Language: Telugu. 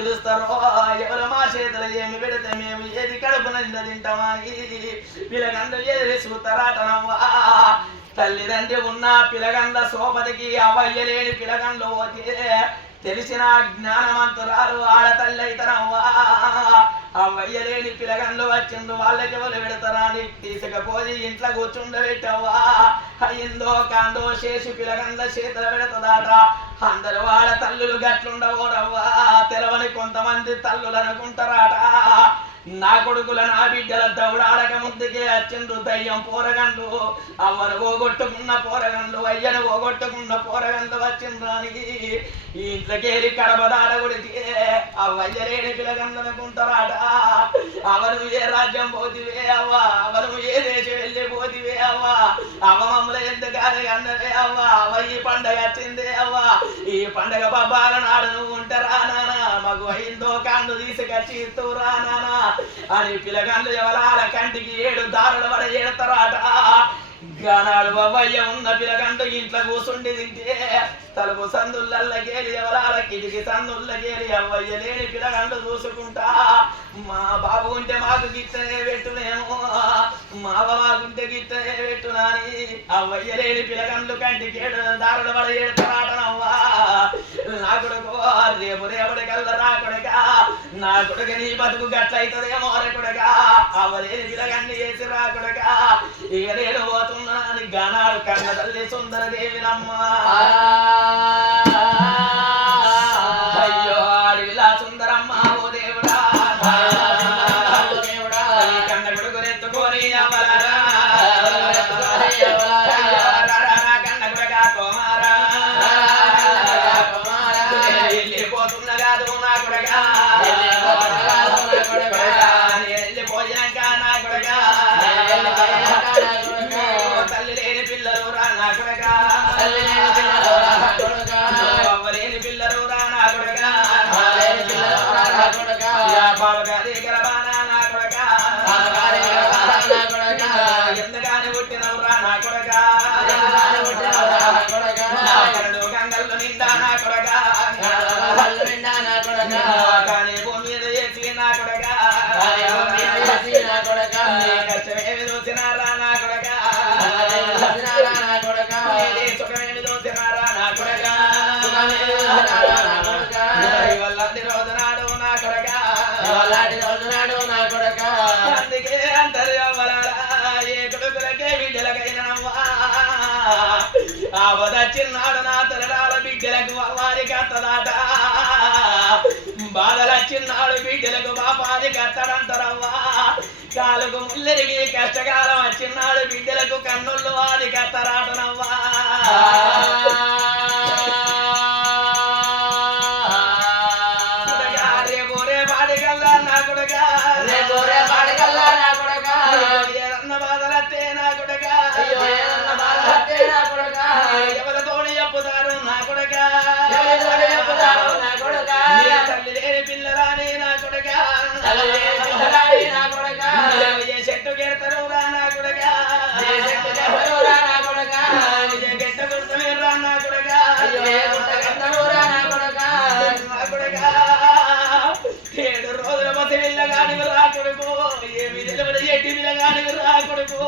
పిలుస్తారో ఎవరు మా చేతులు ఏమి పెడితే మేము ఏది కడుపున తింటామా అని పిల్లగండ్లు ఎదిరి చూస్తారాటనవ్వా తల్లిదండ్రి ఉన్న పిల్లగండ్ల సోపతికి అవయ్యలేని పిల్లగండ్లు పోతే తెలిసిన జ్ఞానవంతురాలు ఆడతల్లి అయితనవ్వా అవయ్యలేని పిల్లగండ్లు వచ్చిండు వాళ్ళకి ఎవరు పెడతారా అని తీసుకపోయి ఇంట్లో కూర్చుండబెట్టవ్వా అయిందో కాందో చేసి పిల్లగండ్ల చేతులు పెడతదాట అందరు వాళ్ళ తల్లులు గట్లుండవోరవ్వా తెలవని కొంతమంది తల్లులు అనుకుంటారాట నా కొడుకుల నా బిడ్డల దౌడాడక ముందుకే వచ్చిండు దయ్యం పోరగండు అవ్వను పోగొట్టుకున్న పోరగండు అయ్యను పోగొట్టుకున్న పోరగండు వచ్చిండ్రు అని ఈ ఇంట్లోకేరి కడపదాడగుడికి అవ్వయ్యలేని పిల్లగండు అనుకుంటారాట అవను ఏ రాజ్యం పోతివే అవ్వా అవను ఏ దేశం వెళ్ళి పోతివే అవ్వా అవ మమ్మల్ని ఎందుకని అన్నవే అవ్వా అవ ఈ పండగ వచ్చిందే అవ్వా ఈ పండగ పబ్బాల నాడు నువ్వు ఉంటారా నానా మగు అయిందో కాండు తీసుకొచ్చి ఇస్తురా నానా అని పిల్లగాళ్ళు ఎవరాల కంటికి 7 దారుల వడ ఏడతారాట గానాడు అవ్వయ్య ఉన్న పిల్లగంట ఇంట్లో కూసుండి తింటే తలుపు సందుల్లకేలి ఎవరాల కిటికి సందుల్లకేలి అవ్వయ్య లేని పిల్లగంట చూసుకుంటా మా బాబు ఉంటే మాకు గిట్టనే పెట్టునేమో మావ మాకుంటే గిట్టనే పెట్టునాని అవ్వయ్య లేని పిల్లగండ్లు కంటికి 7 దారుల వడ ఏడతారాటనవ్వా నా కొడుకు రేపు రేపటి కల్లా నా కొడుక నా కొడుక నీ బతుకు గట్లయితదేమో రే కొడుక అవ్వలేని పిల్లగండి వేసి రా కొడుక ఇక నేను పోతున్నానని గానాడు కన్న తల్లి సుందరదేవినమ్మ అయ్యో అడివిలా సుందరమ్మ ఓ దేవుడా కన్న కొడుకు ఎత్తుకొని అవ్వలారా కన్న కొడుక కోమారా వెళ్ళిపోతున్న కాదు నా కొడుక వెళ్ళిపోయాక నా కొడుక తల్లి లేని పిల్లలు రా నా కొడుక అవ్వలేని పిల్లలు రా నా కొడుక బాబగారి గర్భాన నా కొడుక ఎందుకని పుట్టినవు రా నా కొడుక గంగల్లో నిండా నా కొడుక కానీ భూమి మీద వేసి నా కొడుక కష్టమేమి చూసినారా నా కొడుక సుఖమేమి చూసినారా నా కొడుక వల్లాంటి రోజు నాడు నా కొడుక అందుకే అంటారు అవ్వలారా ఏ కొడుకులకే బిడ్డలకైనవా ఆవదచ్చిన్నాడు నా తలరాల బిడ్డలకు వారికి అత్తదాట బాధలచ్చిన్నాడు బిడ్డలకు పాపానికి అత్తడంటారవ్వా కాలుకు ముల్లెరిగి కష్టకాలం వచ్చిన్నాడు బిడ్డలకు కన్నుళ్ళు వారికి అత్తరాటనవ్వా రేపు రేపాటికల్లా నా కొడుక ఏదన్న బాధలత్తే నా కొడుక ఎవరితోని చెప్పుతారు నా కొడుక తల్లి లేని పిల్లరాని నా కొడుక చెట్టు కెడతారు రా నా కొడుక గెట్ట గుర్తమే రా నా కొడుక నా కొడుక 7 రోజుల మధ్య వెళ్ళగాని రా కొడుకు ఏమి నిలబడి ఎట్టి పిల్లగాని రా కొడుకు